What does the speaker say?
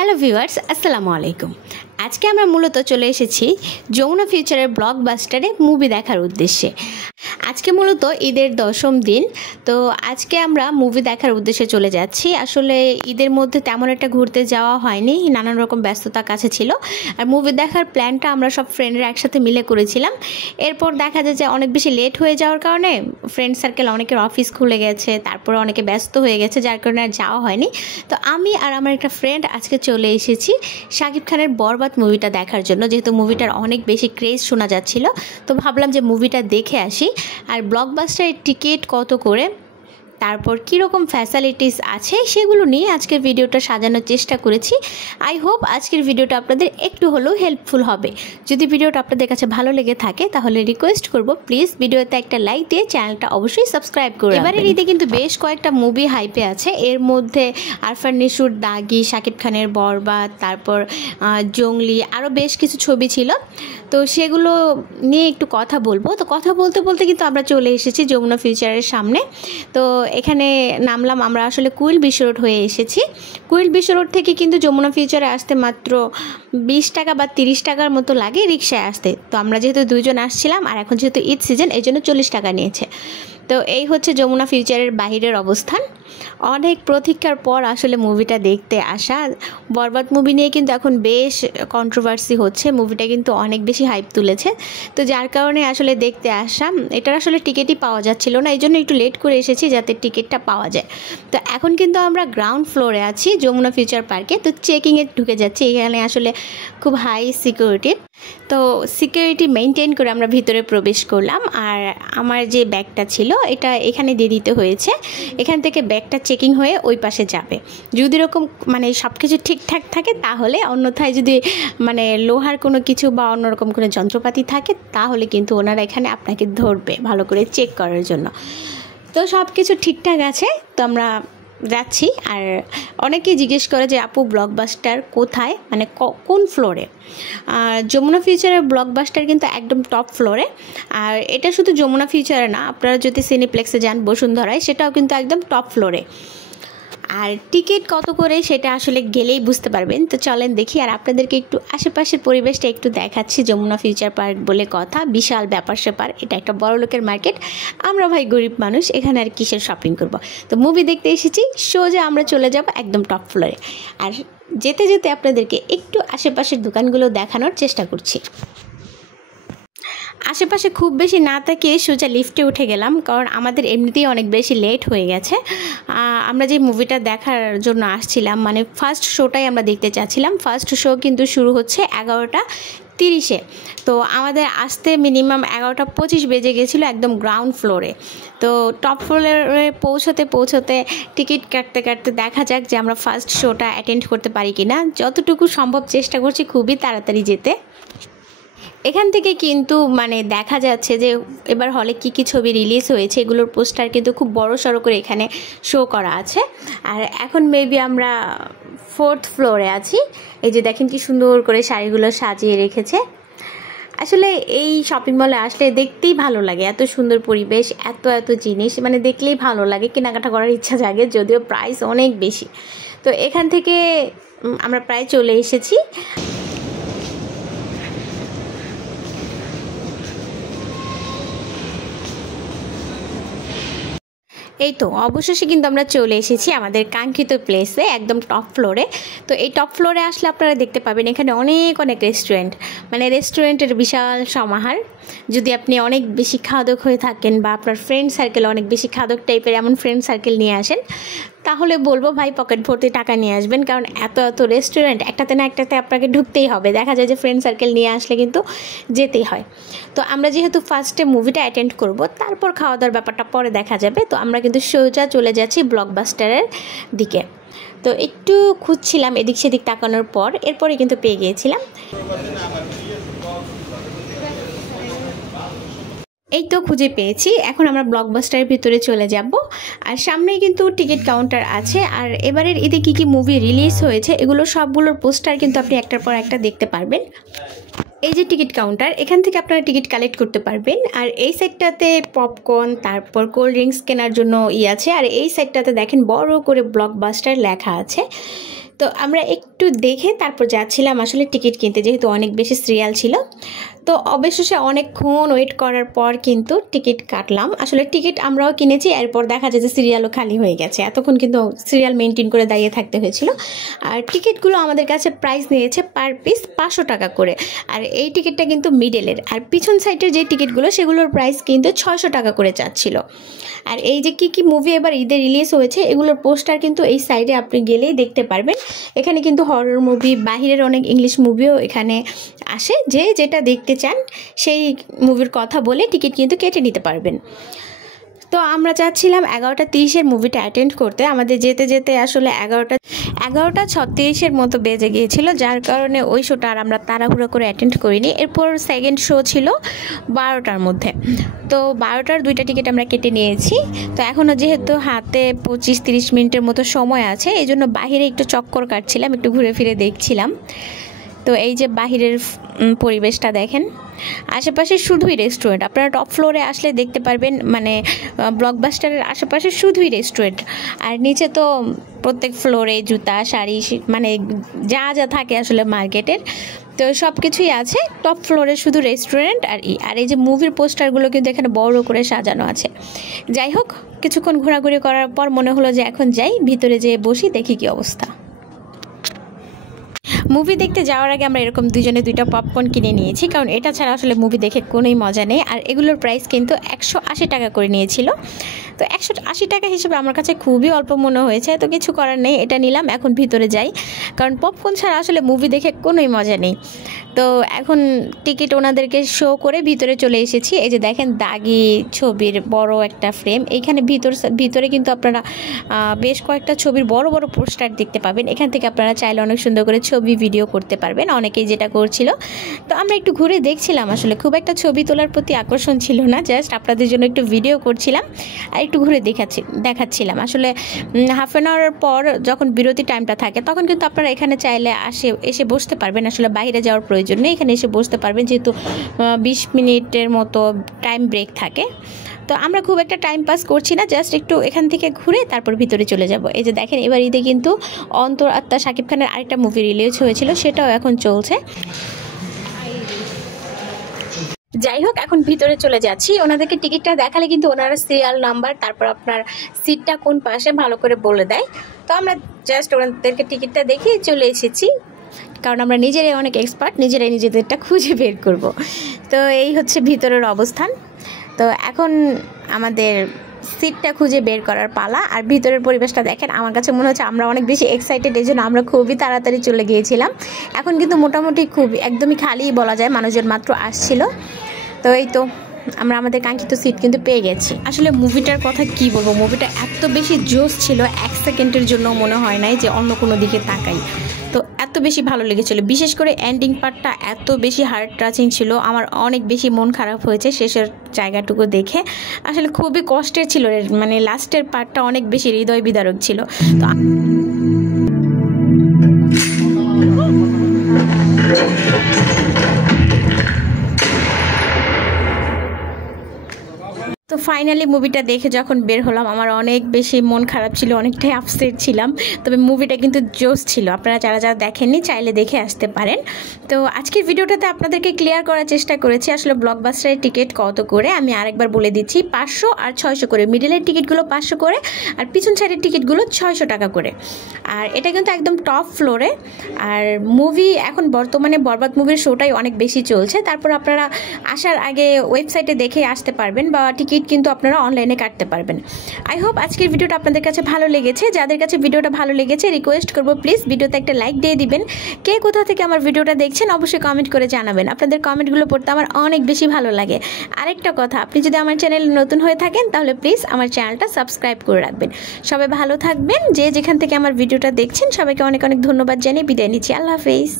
Hello viewers, আসসালামু আলাইকুম। আজকে আমরা মূলত চলে এসেছি যমুনা ফিউচারের ব্লকবাস্টারে মুভি দেখার উদ্দেশ্যে। আজকে মূলত ঈদের 10ম দিন, তো আজকে আমরা মুভি দেখার উদ্দেশ্যে চলে যাচ্ছি। আসলে ঈদের মধ্যে তেমন একটা ঘুরতে যাওয়া হয়নি, নানান রকম ব্যস্ততা কাছে ছিল। আর মুভি দেখার প্ল্যানটা আমরা সব ফ্রেন্ডরা একসাথে মিলে করেছিলাম। এরপর দেখা যায় যে অনেক বেশি লেট হয়ে যাওয়ার কারণে ফ্রেন্ড সার্কেল অনেকের অফিস খুলে গেছে, তারপরে অনেকে ব্যস্ত হয়ে গেছে, যার কারণে আর যাওয়া হয়নি। তো আমি আর আমার একটা ফ্রেন্ড আজকে চলে এসেছি শাকিব খানের বরবাদ মুভিটা দেখার জন্য। যেহেতু মুভিটার অনেক বেশি ক্রেজ শোনা যাচ্ছিল, তো ভাবলাম যে মুভিটা দেখে আসি। আর ব্লকবাস্টারের টিকিট কত করে, তারপর কীরকম ফ্যাসিলিটিস আছে, সেগুলো নিয়ে আজকের ভিডিওটা সাজানোর চেষ্টা করেছি। আই হোপ আজকের ভিডিওটা আপনাদের একটু হলেও হেল্পফুল হবে। যদি ভিডিওটা আপনাদের কাছে ভালো লেগে থাকে তাহলে রিকোয়েস্ট করব প্লিজ ভিডিওতে একটা লাইক দিয়ে চ্যানেলটা অবশ্যই সাবস্ক্রাইব করুন। এবারের ঈদে কিন্তু বেশ কয়েকটা মুভি হাইপে আছে। এর মধ্যে আরফান নিশুর দাগি, শাকিব খানের বরবাদ, তারপর জঙ্গলি, আরও বেশ কিছু ছবি ছিল। তো সেগুলো নিয়ে একটু কথা বলবো। তো কথা বলতে বলতে কিন্তু আমরা চলে এসেছি যমুনা ফিউচারের সামনে। তো এখানে নামলাম, আমরা আসলে কুইল বিশ্ব রোড হয়ে এসেছি। কুইল বিশ্ব রোড থেকে কিন্তু যমুনা ফিউচারে আসতে মাত্র 20 টাকা বা 30 টাকার মতো লাগে রিক্সায় আসতে। তো আমরা যেহেতু দুইজন আসছিলাম, আর এখন যেহেতু ঈদ সিজন, এই জন্য 40 টাকা নিয়েছে। তো এই হচ্ছে যমুনা ফিউচারের বাহিরের অবস্থান। অনেক প্রতীক্ষার পর আসলে মুভিটা দেখতে আসা। বরবাদ মুভি নিয়ে কিন্তু এখন বেশ কন্ট্রোভার্সি হচ্ছে, মুভিটা কিন্তু অনেক বেশি হাইপ তুলেছে। তো যার কারণে আসলে দেখতে আসা। এটার আসলে টিকিটই পাওয়া যাচ্ছিল না, এই জন্য একটু লেট করে এসেছি যাতে টিকিটটা পাওয়া যায়। তো এখন কিন্তু আমরা গ্রাউন্ড ফ্লোরে আছি যমুনা ফিউচার পার্কে। তো চেকিংয়ে ঢুকে যাচ্ছি। এখানে আসলে খুব হাই সিকিউরিটি, তো সিকিউরিটি মেনটেন করে আমরা ভিতরে প্রবেশ করলাম। আর আমার যে ব্যাগটা ছিল এটা এখানে দিয়ে দিতে হয়েছে। এখান থেকে ব্যাগটা চেকিং হয়ে ওই পাশে যাবে। যদি এরকম সব কিছু ঠিকঠাক থাকে তাহলে, অন্যথায় যদি লোহার কোনো কিছু বা অন্যরকম কোনো যন্ত্রপাতি থাকে তাহলে কিন্তু ওনারা এখানে আপনাকে ধরবে ভালো করে চেক করার জন্য। তো সব কিছু ঠিকঠাক আছে, তো আমরা যাচ্ছি। আর অনেকেই জিজ্ঞেস করে যে আপু ব্লকবাস্টার কোথায়, কোন ফ্লোরে। যমুনা ফিউচারের ব্লকবাস্টার কিন্তু একদম টপ ফ্লোরে। আর এটা শুধু যমুনা ফিউচারে না, আপনারা যদি সিনেপ্লেক্সে যান বসুন্ধরায়, সেটাও কিন্তু একদম টপ ফ্লোরে। আর টিকিট কত করে সেটা আসলে গেলেই বুঝতে পারবেন। তো চলেন দেখি। আর আপনাদেরকে একটু আশেপাশের পরিবেশটা একটু দেখাচ্ছি। যমুনা ফিউচার পার্ক বলে কথা, বিশাল ব্যাপার স্যাপার। এটা একটা বড় লোকের মার্কেট, আমরা ভাই গরিব মানুষ, এখানে আর কিসের শপিং করব। তো মুভি দেখতে এসেছি, সোজা আমরা চলে যাব একদম টপ ফ্লোরে। আর যেতে যেতে আপনাদেরকে একটু আশেপাশের দোকানগুলো দেখানোর চেষ্টা করছি। আশেপাশে খুব বেশি না তাকিয়ে সোজা লিফটে উঠে গেলাম, কারণ আমাদের এমনিতেই অনেক বেশি লেট হয়ে গেছে। আমরা যে মুভিটা দেখার জন্য আসছিলাম, ফার্স্ট শোটাই আমরা দেখতে চাচ্ছিলাম। ফার্স্ট শো কিন্তু শুরু হচ্ছে 11:30-এ। তো আমাদের আসতে মিনিমাম 11:25 বেজে গেছিলো একদম গ্রাউন্ড ফ্লোরে। তো টপ ফ্লোরে পৌঁছতে টিকিট কাটতে কাটতে দেখা যাক যে আমরা ফার্স্ট শোটা অ্যাটেন্ড করতে পারি কি না। যতটুকু সম্ভব চেষ্টা করছি খুবই তাড়াতাড়ি যেতে। এখান থেকে কিন্তু দেখা যাচ্ছে যে এবার হলে কি কি ছবি রিলিজ হয়েছে এগুলোর পোস্টার কিন্তু খুব বড় সড়ো করে এখানে শো করা আছে। আর এখন মেবি আমরা 4th ফ্লোরে আছি। এই যে দেখেন কি সুন্দর করে শাড়িগুলো সাজিয়ে রেখেছে। আসলে এই শপিং মলে আসলে দেখতেই ভালো লাগে, এত সুন্দর পরিবেশ, এত এত জিনিস দেখলেই ভালো লাগে, কেনাকাটা করার ইচ্ছা জাগে, যদিও প্রাইস অনেক বেশি। তো এখান থেকে আমরা প্রায় চলে এসেছি। এই তো অবশেষে কিন্তু আমরা চলে এসেছি আমাদের কাঙ্ক্ষিত প্লেসে, একদম টপ ফ্লোরে। তো এই টপ ফ্লোরে আসলে আপনারা দেখতে পাবেন এখানে অনেক রেস্টুরেন্ট, রেস্টুরেন্টের বিশাল সমাহার। যদি আপনি অনেক বেশি খাদক হয়ে থাকেন বা আপনার ফ্রেন্ড সার্কেল অনেক বেশি খাদক টাইপের এমন ফ্রেন্ড সার্কেল নিয়ে আসেন, তাহলে বলবো ভাই পকেট ভর্তি টাকা নিয়ে আসবেন, কারণ এত রেস্টুরেন্ট একটাতে না একটাতে আপনাকে ঢুকতেই হবে। দেখা যায় যে ফ্রেন্ড সার্কেল নিয়ে আসলে কিন্তু যেতেই হয়। তো আমরা যেহেতু ফার্স্টে মুভিটা অ্যাটেন্ড করব, তারপর খাওয়া দাওয়ার ব্যাপারটা পরে দেখা যাবে। তো আমরা কিন্তু সোজা চলে যাচ্ছি ব্লকবাস্টারের দিকে। তো একটু খুঁজছিলাম এদিক সেদিক তাকানোর পর, এরপরে কিন্তু পেয়ে গিয়েছিলাম। এই তো খুঁজে পেয়েছি। এখন আমরা ব্লকবাস্টারের ভিতরে চলে যাব। আর সামনেই কিন্তু টিকিট কাউন্টার আছে। আর এবারের ঈদে কী কী মুভি রিলিজ হয়েছে এগুলো সবগুলোর পোস্টার কিন্তু আপনি একটার পর একটা দেখতে পারবেন। এই যে টিকিট কাউন্টার, এখান থেকে আপনারা টিকিট কালেক্ট করতে পারবেন। আর এই সাইডটাতে পপকর্ন, তারপর কোল্ড ড্রিঙ্কস কেনার জন্য আছে। আর এই সাইডটাতে দেখেন বড় করে ব্লকবাস্টার লেখা আছে। তো আমরা একটু দেখে তারপর যাচ্ছিলাম আসলে টিকিট কিনতে, যেহেতু অনেক বেশি সিরিয়াল ছিল। তো অবশেষে অনেকক্ষণ ওয়েট করার পর কিন্তু টিকিট কাটলাম। আসলে টিকিট আমরাও কিনেছি, এরপর দেখা যায় যে সিরিয়ালও খালি হয়ে গেছে। এতক্ষণ কিন্তু সিরিয়াল মেনটেন করে দাঁড়িয়ে থাকতে হয়েছিল। আর টিকিটগুলো আমাদের কাছে প্রাইস নিয়েছে পার পিস 500 টাকা করে। আর এই টিকিটটা কিন্তু মিডলের, আর পিছন সাইডের যে টিকিটগুলো সেগুলোর প্রাইস কিন্তু 600 টাকা করে চাচ্ছিল। আর এই যে কি মুভি এবার ঈদে রিলিজ হয়েছে এগুলোর পোস্টার কিন্তু এই সাইডে আপনি গেলেই দেখতে পারবেন। এখানে কিন্তু হরর মুভি, বাহিরের অনেক ইংলিশ মুভিও এখানে আসে। যে যেটা দেখতে চান সেই মুভির কথা বলে টিকিট কিন্তু কেটে নিতে পারবেন। তো আমরা চাচ্ছিলাম 11:30-এর মুভিটা অ্যাটেন্ড করতে। আমাদের যেতে যেতে আসলে 11:36-এর মতো বেজে গিয়েছিল, যার কারণে ওই শোটা আর আমরা তাড়াহুড়ো করে অ্যাটেন্ড করিনি। এরপর সেকেন্ড শো ছিল 12টার মধ্যে। তো 12টার 2টা টিকিট আমরা কেটে নিয়েছি। তো এখনও যেহেতু হাতে 25-30 মিনিটের মতো সময় আছে, এই জন্য বাহিরে একটু চক্কর কাটছিলাম, একটু ঘুরে ফিরে দেখছিলাম। তো এই যে বাহিরের পরিবেশটা দেখেন, আশেপাশে শুধুই রেস্টুরেন্ট। আপনারা টপ ফ্লোরে আসলে দেখতে পারবেন মানে ব্লকবাস্টারের আশেপাশে শুধুই রেস্টুরেন্ট। আর নিচে তো প্রত্যেক ফ্লোরে জুতা, শাড়ি, মানে যা যা থাকে আসলে মার্কেটের, তো সব কিছুই আছে। টপ ফ্লোরে শুধু রেস্টুরেন্ট আর এই যে মুভির পোস্টারগুলো কিন্তু এখানে বড় করে সাজানো আছে। যাই হোক, কিছুক্ষণ ঘোরাঘুরি করার পর মনে হলো যে এখন যাই, ভিতরে যেয়ে বসি, দেখি কি অবস্থা। মুভি দেখতে যাওয়ার আগে আমরা এরকম দুজনে 2টা পপকর্ন কিনে নিয়েছি, কারণ এটা ছাড়া আসলে মুভি দেখে কোনোই মজা নেই। আর এগুলোর প্রাইস কিন্তু 180 টাকা করে নিয়েছিল। তো 180 টাকা হিসেবে আমার কাছে খুবই অল্প মনে হয়েছে। তো কিছু করার নেই, এটা নিলাম। এখন ভিতরে যাই, কারণ পপকর্ন ছাড়া আসলে মুভি দেখে কোনোই মজা নেই। তো এখন টিকিট ওনাদেরকে শো করে ভিতরে চলে এসেছি। এই যে দেখেন দাগি ছবির বড় একটা ফ্রেম। এইখানে ভিতরে কিন্তু আপনারা বেশ কয়েকটা ছবির বড় বড় পোস্টার দেখতে পাবেন। এখান থেকে আপনারা চাইলে অনেক সুন্দর করে ছবি, ভিডিও করতে পারবেন। অনেকেই যেটা করছিল। তো আমরা একটু ঘুরে দেখছিলাম, আসলে খুব একটা ছবি তোলার প্রতি আকর্ষণ ছিল না, জাস্ট আপনাদের জন্য একটু ভিডিও করছিলাম আর একটু ঘুরে দেখাচ্ছিলাম। আসলে হাফ অ্যান আওয়ার পর যখন বিরতি টাইমটা থাকে তখন কিন্তু আপনারা এখানে চাইলে এসে বসতে পারবেন। আসলে বাইরে যাওয়ার প্রয়োজন নেই, এখানে এসে বসতে পারবেন, যেহেতু 20 মিনিটের মতো টাইম ব্রেক থাকে। তো আমরা খুব একটা টাইম পাস করছি না, জাস্ট একটু এখান থেকে ঘুরে তারপর ভিতরে চলে যাব। এই যে দেখেন, এবার ঈদে কিন্তু অন্তরাত্মা শাকিব খানের আরেকটা মুভি রিলিজ হয়েছিল, সেটাও এখন চলছে। যাই হোক, এখন ভিতরে চলে যাচ্ছি। ওনাদেরকে টিকিটটা দেখালে কিন্তু ওনারা সিরিয়াল নাম্বার, তারপর আপনার সিটটা কোন পাশে ভালো করে বলে দেয়। তো আমরা জাস্ট ওনাদেরকে টিকিটটা দেখে চলে এসেছি, কারণ আমরা নিজেরাই অনেক এক্সপার্ট, নিজেরাই নিজেদেরটা খুঁজে বের করব। তো এই হচ্ছে ভিতরের অবস্থান। তো এখন আমাদের সিটটা খুঁজে বের করার পালা। আর ভিতরের পরিবেশটা দেখেন, আমার কাছে মনে হচ্ছে আমরা অনেক বেশি এক্সাইটেড, এই জন্য আমরা খুবই তাড়াতাড়ি চলে গিয়েছিলাম। এখন কিন্তু মোটামুটি একদমই খালি বলা যায়, মানুষজন মাত্র আসছিল। তো এই তো আমরা আমাদের কাঙ্ক্ষিত সিট কিন্তু পেয়ে গেছি। আসলে মুভিটার কথা কি বলবো, মুভিটা এত বেশি জোশ ছিল, 1 সেকেন্ডের জন্য মনে হয় নাই যে অন্য কোনো দিকে তাকাই। তো এত বেশি ভালো লেগেছিল, বিশেষ করে এন্ডিং পার্টটা এত বেশি হার্ট টাচিং ছিল। আমার অনেক বেশি মন খারাপ হয়েছে শেষের জায়গাটুকু দেখে। আসলে খুবই কষ্টের ছিল, মানে লাস্টের পার্টটা অনেক বেশি হৃদয় বিদারক ছিল। তো ফাইনালি মুভিটা দেখে যখন বের হলাম, আমার অনেক বেশি মন খারাপ ছিল, অনেকটাই আপসেট ছিলাম। তবে মুভিটা কিন্তু জোশ ছিল, আপনারা যারা যারা দেখেননি চাইলে দেখে আসতে পারেন। তো আজকের ভিডিওটাতে আপনাদেরকে ক্লিয়ার করার চেষ্টা করেছি আসলে ব্লকবাস্টারের টিকিট কত করে। আমি আরেকবার বলে দিচ্ছি, 500 আর 600 করে। মিডলের টিকিটগুলো 500 করে, আর পিছন সাইডের টিকিটগুলো 600 টাকা করে। আর এটা কিন্তু একদম টপ ফ্লোরে। আর মুভি এখন বর্তমানে বরবাদ মুভির শোটাই অনেক বেশি চলছে। তারপর আপনারা আসার আগে ওয়েবসাইটে দেখে আসতে পারবেন, বা টিকিট কিন্তু আপনারা অনলাইনে কাটতে পারবেন। আই হোপ আজকের ভিডিওটা আপনাদের কাছে ভালো লেগেছে। যাদের কাছে ভিডিওটা ভালো লেগেছে রিকোয়েস্ট করব, প্লিজ ভিডিওতে একটা লাইক দিয়ে দিবেন। কে কোথা থেকে আমার ভিডিওটা দেখছেন অবশ্যই কমেন্ট করে জানাবেন। আপনাদের কমেন্টগুলো পড়তে আমার অনেক বেশি ভালো লাগে। আরেকটা কথা, আপনি যদি আমার চ্যানেলে নতুন হয়ে থাকেন তাহলে প্লিজ আমার চ্যানেলটা সাবস্ক্রাইব করে রাখবেন। সবাই ভালো থাকবেন, যে যেখান থেকে আমার ভিডিওটা দেখছেন সবাইকে অনেক অনেক ধন্যবাদ জানিয়ে বিদায় নিচ্ছি। আল্লাহ হাফেজ।